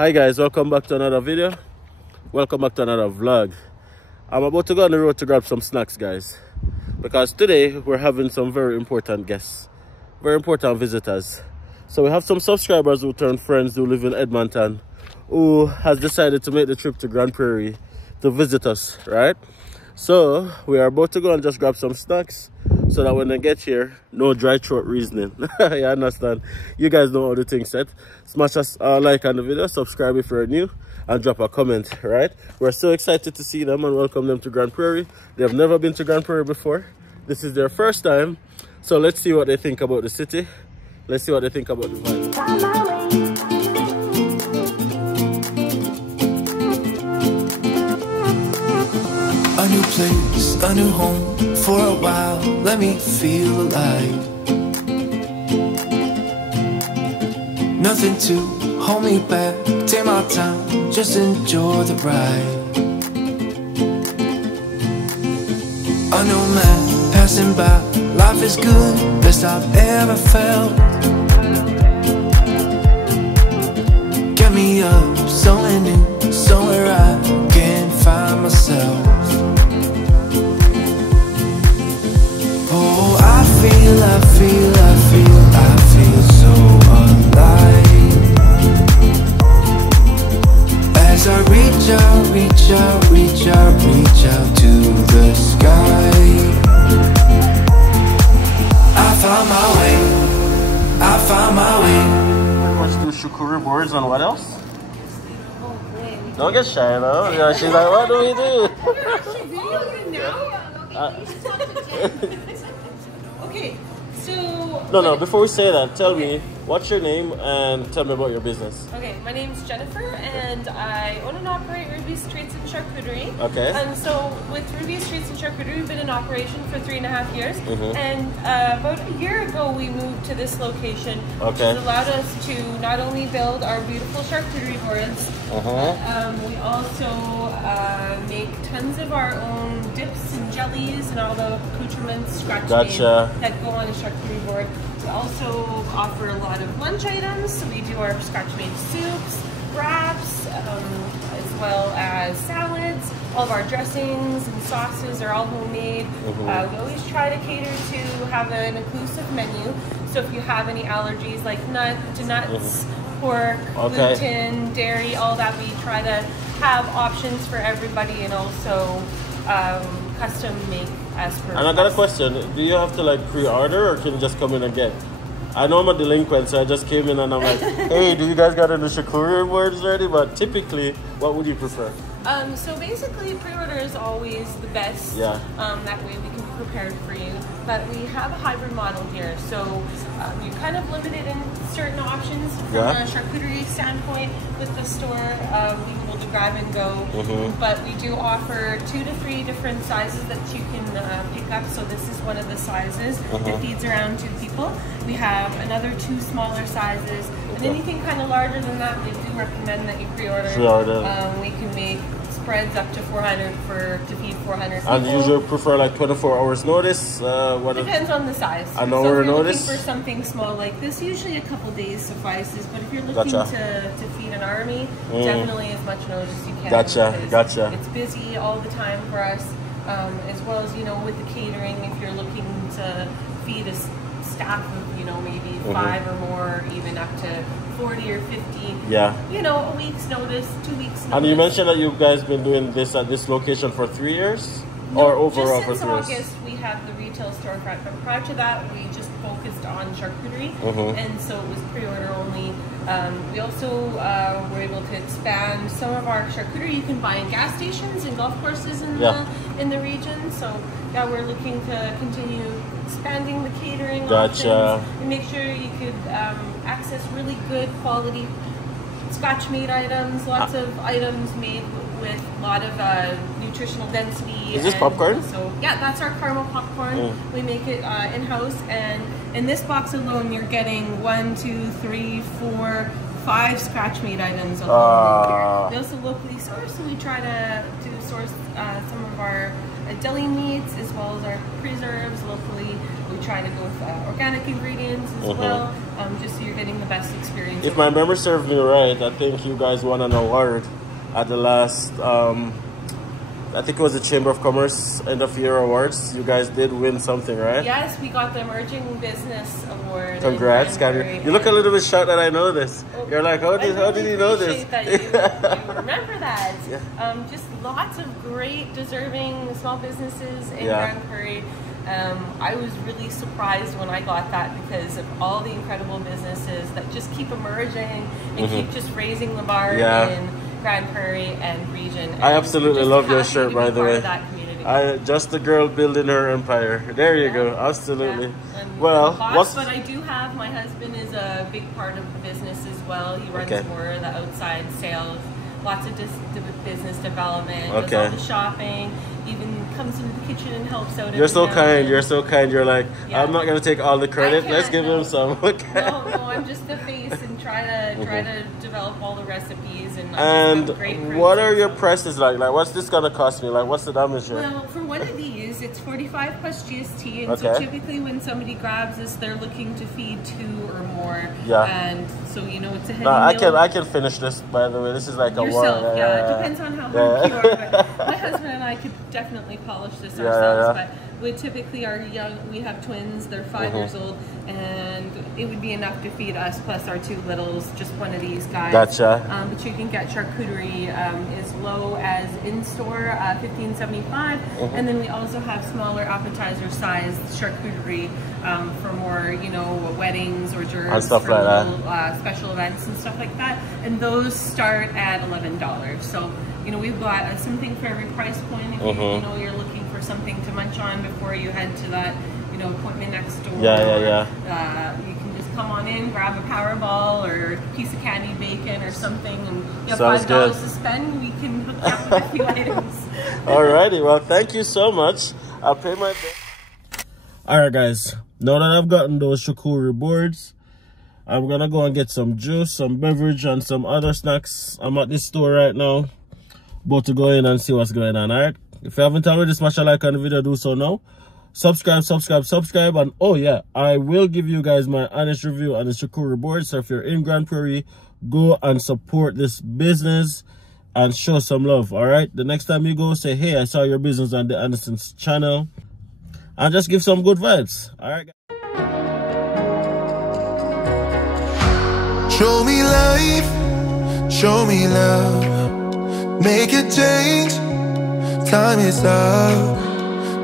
Hi guys, welcome back to another video. Welcome back to another vlog. I'm about to go on the road to grab some snacks, guys, because today we're having some very important guests, very important visitors. So we have some subscribers who turned friends who live in Edmonton, who has decided to make the trip to Grand Prairie to visit us, right? So we are about to go and just grab some snacks so that when they get here, no dry throat reasoning. You understand? You guys know all the things set. Smash us a like on the video, subscribe if you're new, and drop a comment, right? We're so excited to see them and welcome them to Grand Prairie. They have never been to Grand Prairie before. This is their first time. So let's see what they think about the city. Let's see what they think about the vibe. A new place, a new home, for a while, let me feel alive. Nothing to hold me back, take my time, just enjoy the ride. A new man passing by, life is good, best I've ever felt. Get me up, somewhere new, somewhere I can find myself. Oh, I feel so alive. As I reach out to the sky. I found my way. Let's do shukuri boards and what else? Don't get shy now. Yeah, she's like, what do we do? Okay, so... No, before we say that, tell me, what's your name and tell me about your business. Okay, my name's Jennifer and I own and operate Ruby's Treats and Charcuterie. Okay. And so with Ruby's Treats and Charcuterie, we've been in operation for 3.5 years. And about a year ago, we moved to this location, which has allowed us to not only build our beautiful charcuterie boards, but we also make tons of our own dips and jellies and all the accoutrements, scratch that go on a charcuterie board. We also offer a lot of lunch items, so we do our scratch-made soups, wraps, as well as salads. All of our dressings and sauces are all homemade. We always try to cater to have an inclusive menu, so if you have any allergies like nuts, pork, gluten, dairy, all that, we try to have options for everybody and also custom make as per. And I got a question. Do you have to like pre-order or can you just come in and get? I know I'm a delinquent, so I just came in and I'm like, hey, do you guys got any charcuterie boards ready? But typically, what would you prefer? So basically, pre-order is always the best. Yeah. That way we can prepare it for you. But we have a hybrid model here, so you're kind of limited in certain options from a charcuterie standpoint. With the store, we will do grab and go. But we do offer 2 to 3 different sizes that you can pick up. So this is one of the sizes that feeds around 2 people. We have another 2 smaller sizes, and anything kind of larger than that, we do recommend that you pre-order. We can make spreads up to 400 to feed 400 people. And you usually prefer like 24 hours notice? Depends on the size. An hour notice? Looking for something small like this, usually a couple days suffices. But if you're looking to feed an army, definitely as much notice as you can. It's busy all the time for us, as well as, you know, with the catering, if you're looking to feed a staff of, you know, maybe 5 or more, even up to 40 or 50. Yeah. You know, a week's notice, 2 weeks notice. And you mentioned that you guys been doing this at this location for 3 years? No, or overall for 3 years? Just since August, we had the retail storefront, but prior to that, we just focused on charcuterie, and so it was pre-order only. We also were able to expand some of our charcuterie you can buy in gas stations and golf courses in the region. So yeah, we're looking to continue expanding the catering options and make sure you could access really good quality scotch-made items, lots of items made with a lot of nutritional density. Is this popcorn? So yeah, that's our caramel popcorn. We make it in-house, and in this box alone, you're getting 1, 2, 3, 4, 5 scratch-made items alone. They also locally source, so we try to source some of our deli meats as well as our preserves locally. We try to go with organic ingredients as well, just so you're getting the best experience. If my memory serves me right, I think you guys won an award at the last, I think it was the Chamber of Commerce End of Year Awards. You guys did win something, right? Yes, we got the Emerging Business Award. Congrats, Candy. You look a little bit shocked that I know this. You're like, how did you know this? That you remember that. Yeah. Just lots of great, deserving small businesses in Grand Prairie. I was really surprised when I got that because of all the incredible businesses that just keep emerging and keep just raising the bar in Grand Prairie and region. And I absolutely love your shirt, by the way. Just the girl building her empire. There you go. Absolutely. Yeah. Well, but I do have, my husband is a big part of the business as well. He runs more of the outside sales, lots of business development, does all the shopping, even comes into the kitchen and helps out. You're so kind. You're so kind. You're like, I'm not gonna take all the credit. Let's give him some. Okay. No, I'm just the face and try to develop all the recipes and what are your prices like? Like, what's this gonna cost me? Like, what's the damage here? Well, for one of these, it's 45 plus GST, and so typically when somebody grabs this, they're looking to feed 2 or more. Yeah. And so it's a heavy meal. I can finish this. By the way, this is like yourself, a it depends on how hard you are. But my husband and I could definitely polish this ourselves. But we typically are young. We have twins. They're 5 years old, and it would be enough to feed us plus our 2 littles. Just one of these guys. Gotcha. But you can get charcuterie as low as in store $15.75, and then we also have smaller appetizer-sized charcuterie for more, weddings or jars and stuff for like little, special events and stuff like that. And those start at $11. So we've got something for every price point. If you're looking for something to munch on before you head to that appointment next door. You can just come on in, grab a Powerball or a piece of candied bacon or something, and you have $5 to spend. We can hook you up with a few items. Alrighty, well, thank you so much. I'll pay my bill. Alright, guys. Now that I've gotten those charcuterie boards, I'm gonna go and get some juice, some beverage, and some other snacks. I'm at this store right now, about to go in and see what's going on. Alright, if you haven't already, smash a like on the video, do so now. Subscribe, and oh yeah, I will give you guys my honest review on the charcuterie board. So if you're in Grand Prairie, go and support this business and show some love. All right, the next time you go, say, hey, I saw your business on the Diandersons channel, and just give some good vibes. All right, show me life, show me love, make a change, time is up.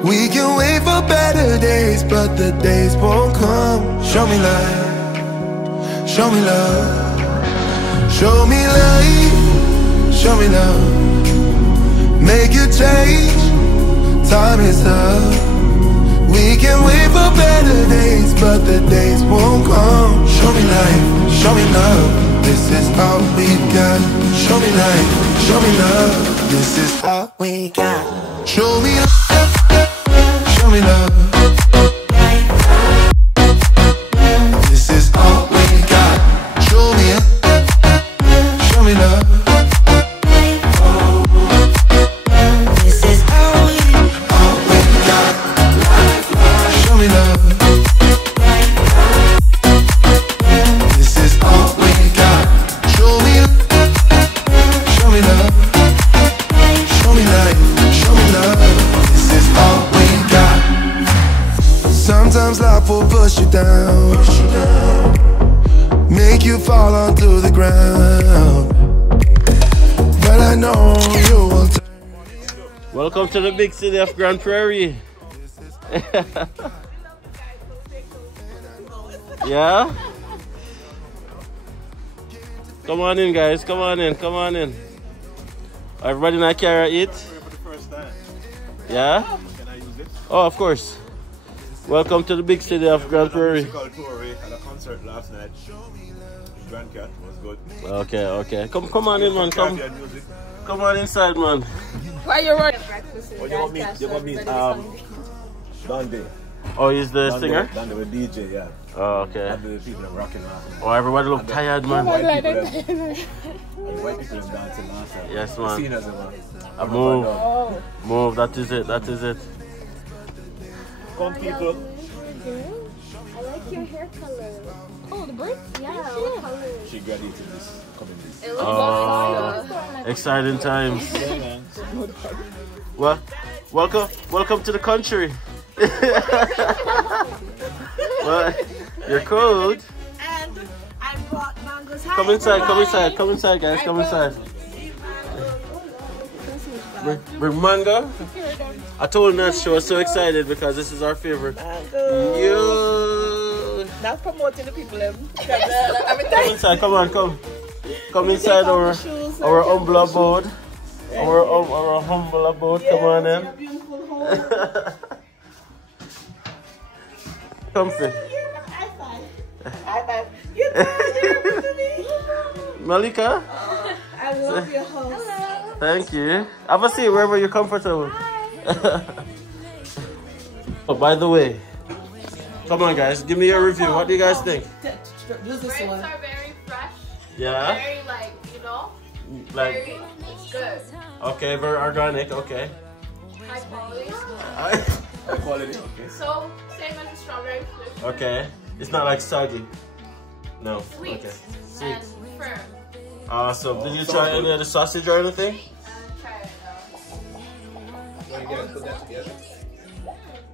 We can wait for better days, but the days won't come. Show me life, show me love. Show me life, show me love. Make a change, time is up. We can wait for better days, but the days won't come. Show me life, show me love. This is all we got. Show me life, show me love. This is all we got. Show me love. Show me love. This is all we got. Show me love. This is all we got. Show me love. This is all we got. Show me love. Show me life. Show me love. This is all we got. Sometimes life will push you down, make you fall onto the ground, but I know you will turn. Welcome to the big city of Grand Prairie. Yeah? Come on in, guys. Come on in. Come on in. Everybody in that car eat? Yeah? Can I use it? Oh, of course. Welcome to the big city of Grand Prairie. I had a concert last night in Grand Cat. It was good. Okay. Come on in, man. Come on inside, man. Why you're right? Oh, you want me, Dundee. Oh, he's the singer? Dundee with DJ, yeah. Oh, okay. And the people are rocking out. Oh, everybody look tired, man. White people are dancing last night. Yes, man. Seen as a man. Move. That is it. Come people, girl. I like your hair color. Oh, the braids? Yeah, what color? She graduated this coming this. It looks Exciting times. Well, welcome to the country. Well, you're cold. And I brought mangoes. Come inside, guys, come inside. Bring mango. I told her that she was so excited because this is our favorite. Mango. Yo. Not promoting the people. Come inside, come on, come. Come inside our humble abode. Our humble abode, come on in. Comfy. You're tired to me. Malika? I love your house. Thank you. Have a seat wherever you're comfortable. Oh, by the way, come on, guys, give me your review. What do you guys think? Use this one. are very fresh. Yeah? Very, like, you know, Like, very good. okay, very organic, okay. High quality. High quality, okay. So, same as the strawberry flip. Okay. It's not like soggy. No. Sweet. Okay. And firm. Awesome. Did you try any of the sausage or anything? Try it Put that together.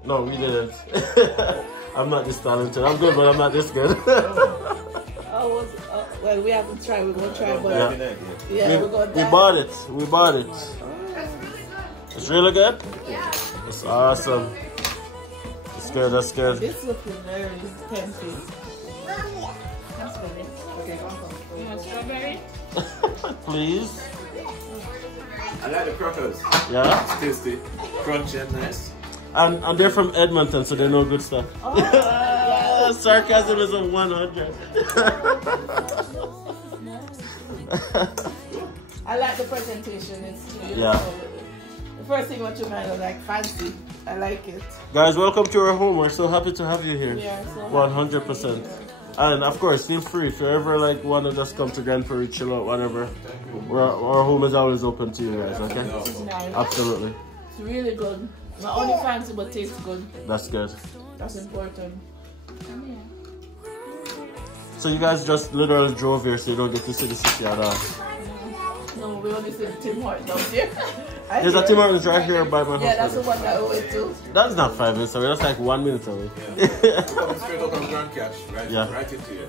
No, we didn't. I'm not this talented. I'm good, but I'm not this good. Well, we haven't tried. We're gonna try, but Yeah. we're gonna. We bought it. We bought it. It's really good? Yeah. It's awesome. It's good, that's good. This looking very tempting. That's funny. Okay, go on. You want strawberry? Please. I like the crackers. Yeah? It's tasty, crunchy and nice. And they're from Edmonton, so they know good stuff. Sarcasm is a 100. I like the presentation. It's Yeah. The first thing what you mind is like fancy. I like it. Guys, welcome to our home. We're so happy to have you here. Yeah, so 100%. And of course, feel free if you ever like want to just come to Grand Prairie, chill out, whatever. Our home is always open to you guys, okay? it's nice. Absolutely. It's really good. Not only fancy but tastes good. That's good. That's important. So you guys just literally drove here so you don't get to see the city at all. No, we only see the Tim Hortons down there. There's a Tim Hortons right here by my house. Yeah, that's the one that we went to. That's not 5 minutes away, that's like 1 minute away. Coming straight up from Grand Cache, right? Yeah. Right into here.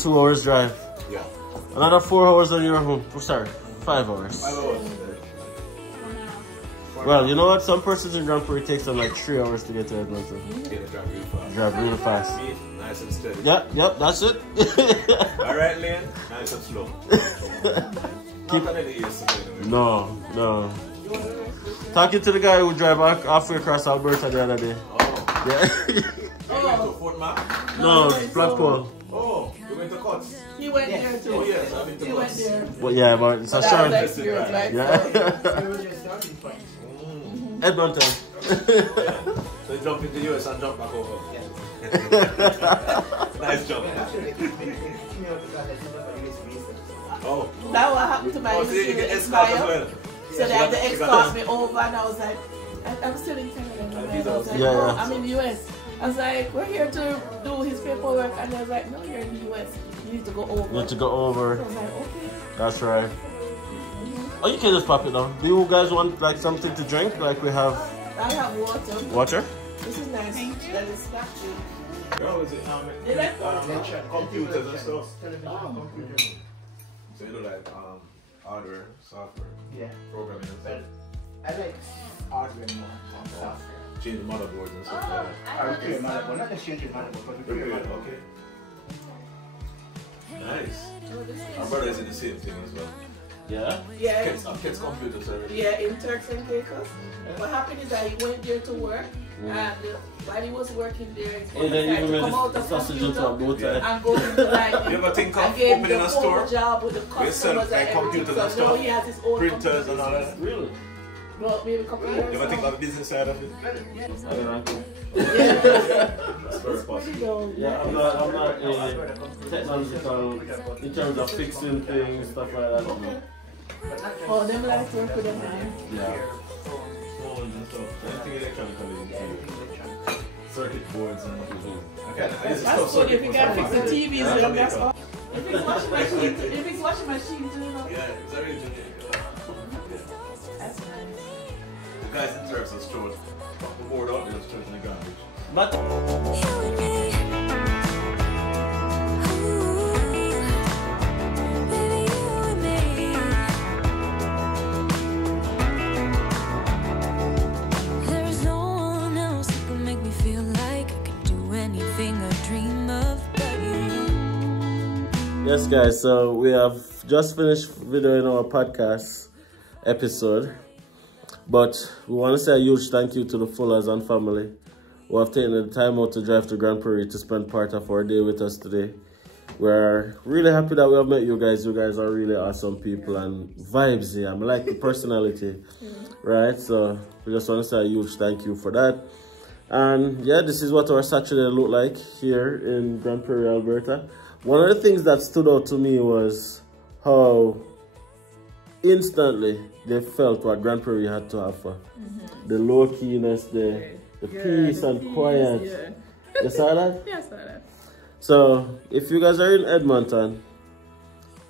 2 hours drive. Yeah. Another 4 hours on your home. Oh, sorry, 5 hours. 5 hours. Well, you know what? Some persons in Grand Prairie takes them like 3 hours to get to Edmonton. Yeah, drive really fast. Drive really fast. Nice and steady. Yep, that's it. Alright, lane, nice and slow. Keep on the ears. No. Talking to the guy who drive halfway across Alberta the other day. Oh. Yeah. You went to Fort Mac? No, Blackpool. Oh, you went to Cots? He went there too. Oh, yes, I've been to He Cots. went there. Well, yeah, but it's a That was short. experience, right? Yeah. Edmonton. So you jump into the US and jump back over. Nice jump. Oh. That what happened to my Oh, so you get student escort as Expire. well. So they had to escort me over and I was like, I'm still in Canada. And I was like, Yeah, no, yeah. I'm in the US. I was like, we're here to do his paperwork. And they was like, no, you're in the US. You need to go over. You need to go over. I was like, okay. That's right. Oh, you can just pop it down. Do you guys want like something to drink? Like we have I have water. water? This is nice. That is snacking. How is it? Computers and stuff. So you do like hardware, software, programming and stuff. I like hardware more than software. Change the motherboards and stuff like that. I repair motherboard, not just change the motherboard, but repair Repair, motherboard. okay. Nice. Our brother is in the same thing as well. Yeah. Yeah. Kids computer service. Yeah, in Turks and Caicos. What happened is that he went there to work, and while he was working there, he And then you come out made of sausage into a bow computer tie. and go into like You ever think of and gave opening the a store? whole job with the We sell customers like and everything. computers and So now stuff, he has his own printers and all that. Really? Well, maybe a couple of years. You ever think now. of the business side of it? I don't know. That's very possible. Yeah, I'm not technological in terms of fixing things, stuff like that. Oh, them like to work with them. Yeah. Phones and stuff. Anything electronical is included. circuit boards and okay. That's good if you can fix the TVs, that's all. If it's washing machine, too, you know. Yeah, it's everything. That's nice. The guys in Turks has thrown the board out there, just thrown in the garbage. But yes, guys, so we have just finished videoing our podcast episode, but we want to say a huge thank you to the Fullers and family who have taken the time out to drive to Grand Prairie to spend part of our day with us today. We're really happy that we have met you guys. You guys are really awesome people and vibes here. I like the personality, right? So we just want to say a huge thank you for that. And yeah, this is what our Saturday looked like here in Grand Prairie, Alberta. One of the things that stood out to me was how instantly they felt what Grand Prairie had to offer. The low-keyness, the peace and peace, quiet. Yeah. You saw that? Yeah, I saw that. So, if you guys are in Edmonton,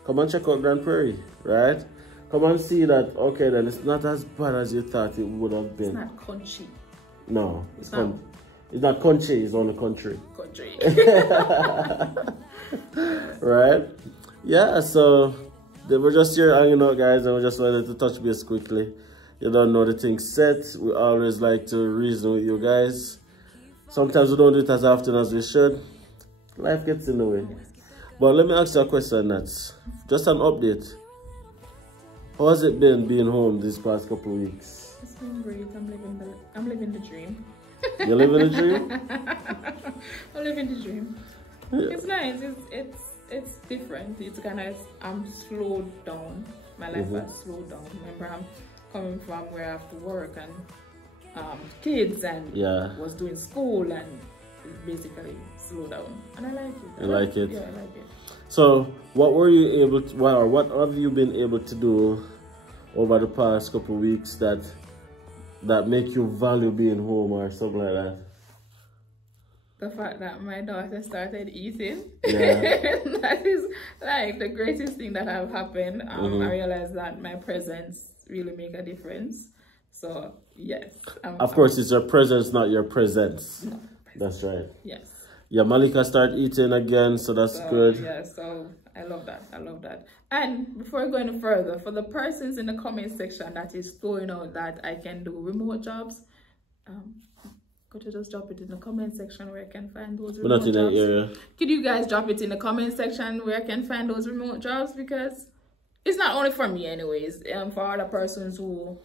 come and check out Grand Prairie, right? Come and see that, okay, then it's not as bad as you thought it would have been. It's not country. No, it's not country, it's only country. Country. Right? Yeah, so they were just here hanging out, guys, and we just wanted to touch base quickly. You don't know the thing set. We always like to reason with you guys. Sometimes we don't do it as often as we should. Life gets in the way. But let me ask you a question, Nats. Just an update. How has it been being home these past couple of weeks? It's been great. I'm living the dream. You're living the dream? I'm living the dream. Yeah. It's nice. It's different. It's kind of I'm slowed down. My life has slowed down. Remember, I'm coming from where I have to work and kids and was doing school and basically slow down. And I like it. You like it? Yeah, I like it. So, what were you able to? Or what have you been able to do over the past couple of weeks that make you value being home or something like that? The fact that my daughter started eating, yeah. that is like the greatest thing that have happened. I realized that my presence really make a difference. So yes. Of course, it's your presence, not your presence. No, that's right. Yes. Yeah, Malika started eating again, so that's good. Yeah, so I love that. I love that. And before going any further, for the persons in the comment section that is throwing out that I can do remote jobs, could you just drop it in the comment section where I can find those remote jobs? We're not in the area. Could you guys drop it in the comment section where I can find those remote jobs? Because it's not only for me anyways, for other persons who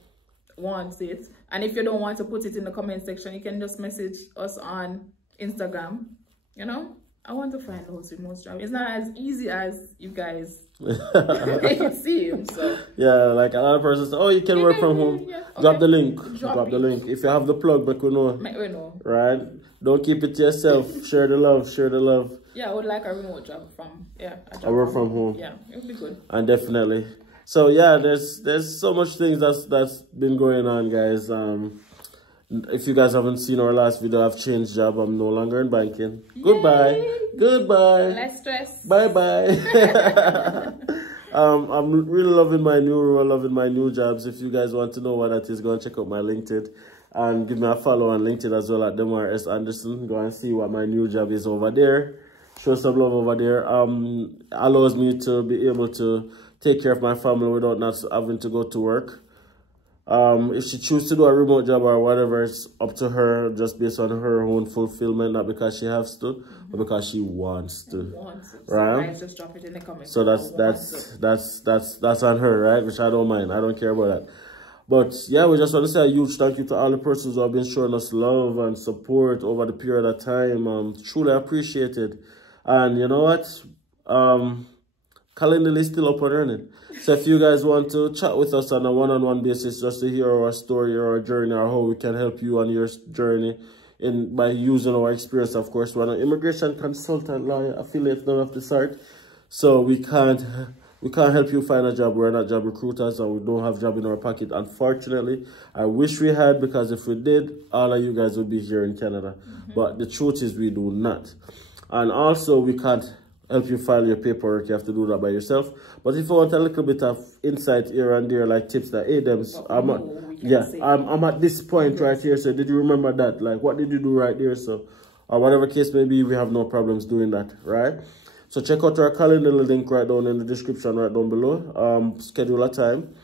wants it. And if you don't want to put it in the comment section, you can just message us on Instagram. You know, I want to find those remote jobs. It's not as easy as you guys make it seem. So yeah, like a lot of persons say, oh, you can work from home. Yeah. Okay. Drop the link. Drop the link. If you have the plug, but we know. We know. Right? Don't keep it to yourself. Share the love. Share the love. Yeah, I would like a remote job from a work from home. Yeah, it would be good. And definitely. So yeah, there's so much things that's been going on, guys. If you guys haven't seen our last video, I've changed job. I'm no longer in banking. Yay! Goodbye. Goodbye. Less stress. Bye-bye. I'm really loving my new role, loving my new jobs. If you guys want to know what that is, go and check out my LinkedIn. And give me a follow on LinkedIn as well at Diandersons. Go and see what my new job is over there. Show some love over there. Allows me to be able to take care of my family without not having to go to work. If she chooses to do a remote job or whatever, it's up to her, just based on her own fulfillment, not because she has to, but because she wants to. Right? So just drop it in the comments. So that's on her, right? Which I don't mind. I don't care about that. But yeah, we just want to say a huge thank you to all the persons who have been showing us love and support over the period of time. Truly appreciated. And you know what? Calendar is still up and running. So if you guys want to chat with us on a one-on-one basis, just to hear our story or our journey or how we can help you on your journey by using our experience, of course, we're an immigration consultant, lawyer, affiliate, none of the sort. So we can't We can't help you find a job. We're not job recruiters and we don't have job in our pocket. Unfortunately, I wish we had, because if we did, all of you guys would be here in Canada. But the truth is we do not. And also we can't help you file your paperwork. You have to do that by yourself. But if you want a little bit of insight here and there, like tips that, hey, I'm at this point right here. So did you remember that? Like, what did you do right there? So, or whatever case may be, we have no problems doing that, right? So check out our calendar link right down in the description right down below. Schedule a time.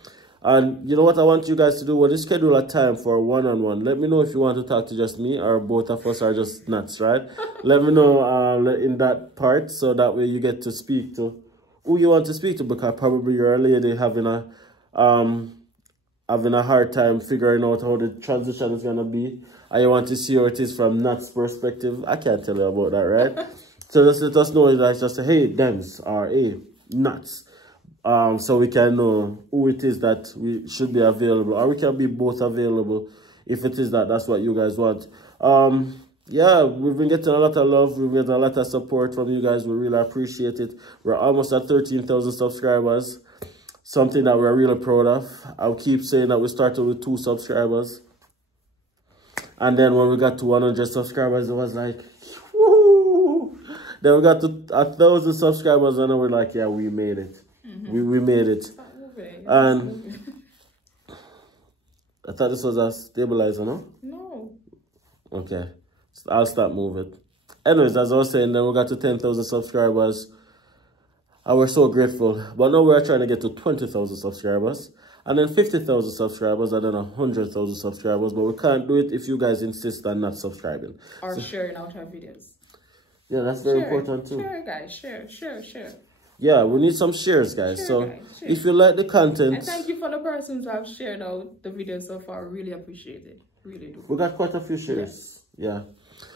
And you know what I want you guys to do? When you schedule a time for a one-on-one, let me know if you want to talk to just me or both of us are just nuts, right? Let me know in that part, so that way you get to speak to who you want to speak to, because probably you're a lady having a hard time figuring out how the transition is going to be. And you want to see how it is from Nat's perspective. I can't tell you about that, right? So just let us know that, just say, hey, Dems, or hey, Nats. So we can know who it is that we should be available, or we can be both available if it is that's what you guys want. Yeah, we've been getting a lot of love. We've been getting a lot of support from you guys. We really appreciate it. We're almost at 13,000 subscribers, something that we're really proud of. I'll keep saying that we started with 2 subscribers. And then when we got to 100 subscribers, it was like, woo! Then we got to 1,000 subscribers, and then we're like, yeah, we made it. We made it. And I thought this was a stabilizer, no? No. Okay. I'll start moving. Anyways, as I was saying, then we got to 10,000 subscribers. And we're so grateful. But now we're trying to get to 20,000 subscribers. And then 50,000 subscribers, and then 100,000 subscribers. But we can't do it if you guys insist on not subscribing. Or sharing out our videos. Yeah, that's very important too. Share, guys. Share. Yeah, we need some shares, guys. Share. If you like the content... And thank you for the persons who have shared out the video so far. Really appreciate it. Really do. We got quite a few shares. Yeah.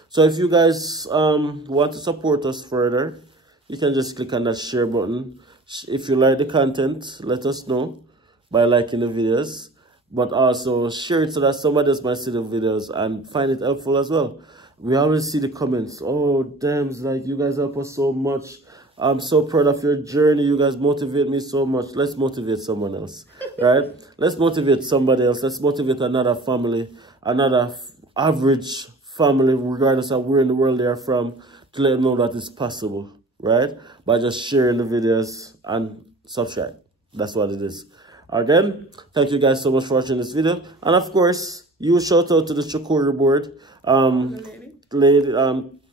So if you guys want to support us further, you can just click on that share button. If you like the content, let us know by liking the videos. But also share it so that somebody else might see the videos and find it helpful as well. We always see the comments. Oh, damn, like you guys help us so much. I'm so proud of your journey. You guys motivate me so much. Let's motivate someone else, right? Let's motivate somebody else. Let's motivate another family, another average family, regardless of where in the world they are from, to let them know that it's possible, right? By just sharing the videos and subscribe. That's what it is. Again, thank you guys so much for watching this video. And of course, you shout out to the Chakori board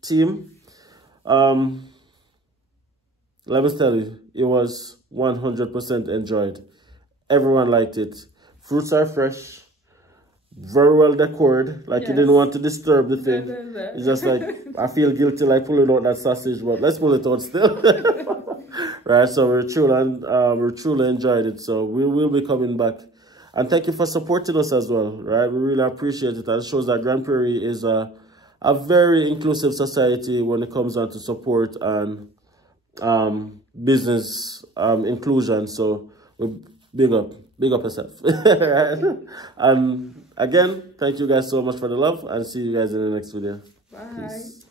team. Let me tell you, it was 100% enjoyed. Everyone liked it. Fruits are fresh, very well decorated. Like, you didn't want to disturb the thing. It's just like, I feel guilty like pulling out that sausage, but let's pull it out still. Right, so we truly enjoyed it. So we will be coming back. And thank you for supporting us as well, right? We really appreciate it. And it shows that Grand Prairie is a very inclusive society when it comes down to support and business inclusion. So big up yourself. And again, thank you guys so much for the love, and see you guys in the next video. Bye. Peace.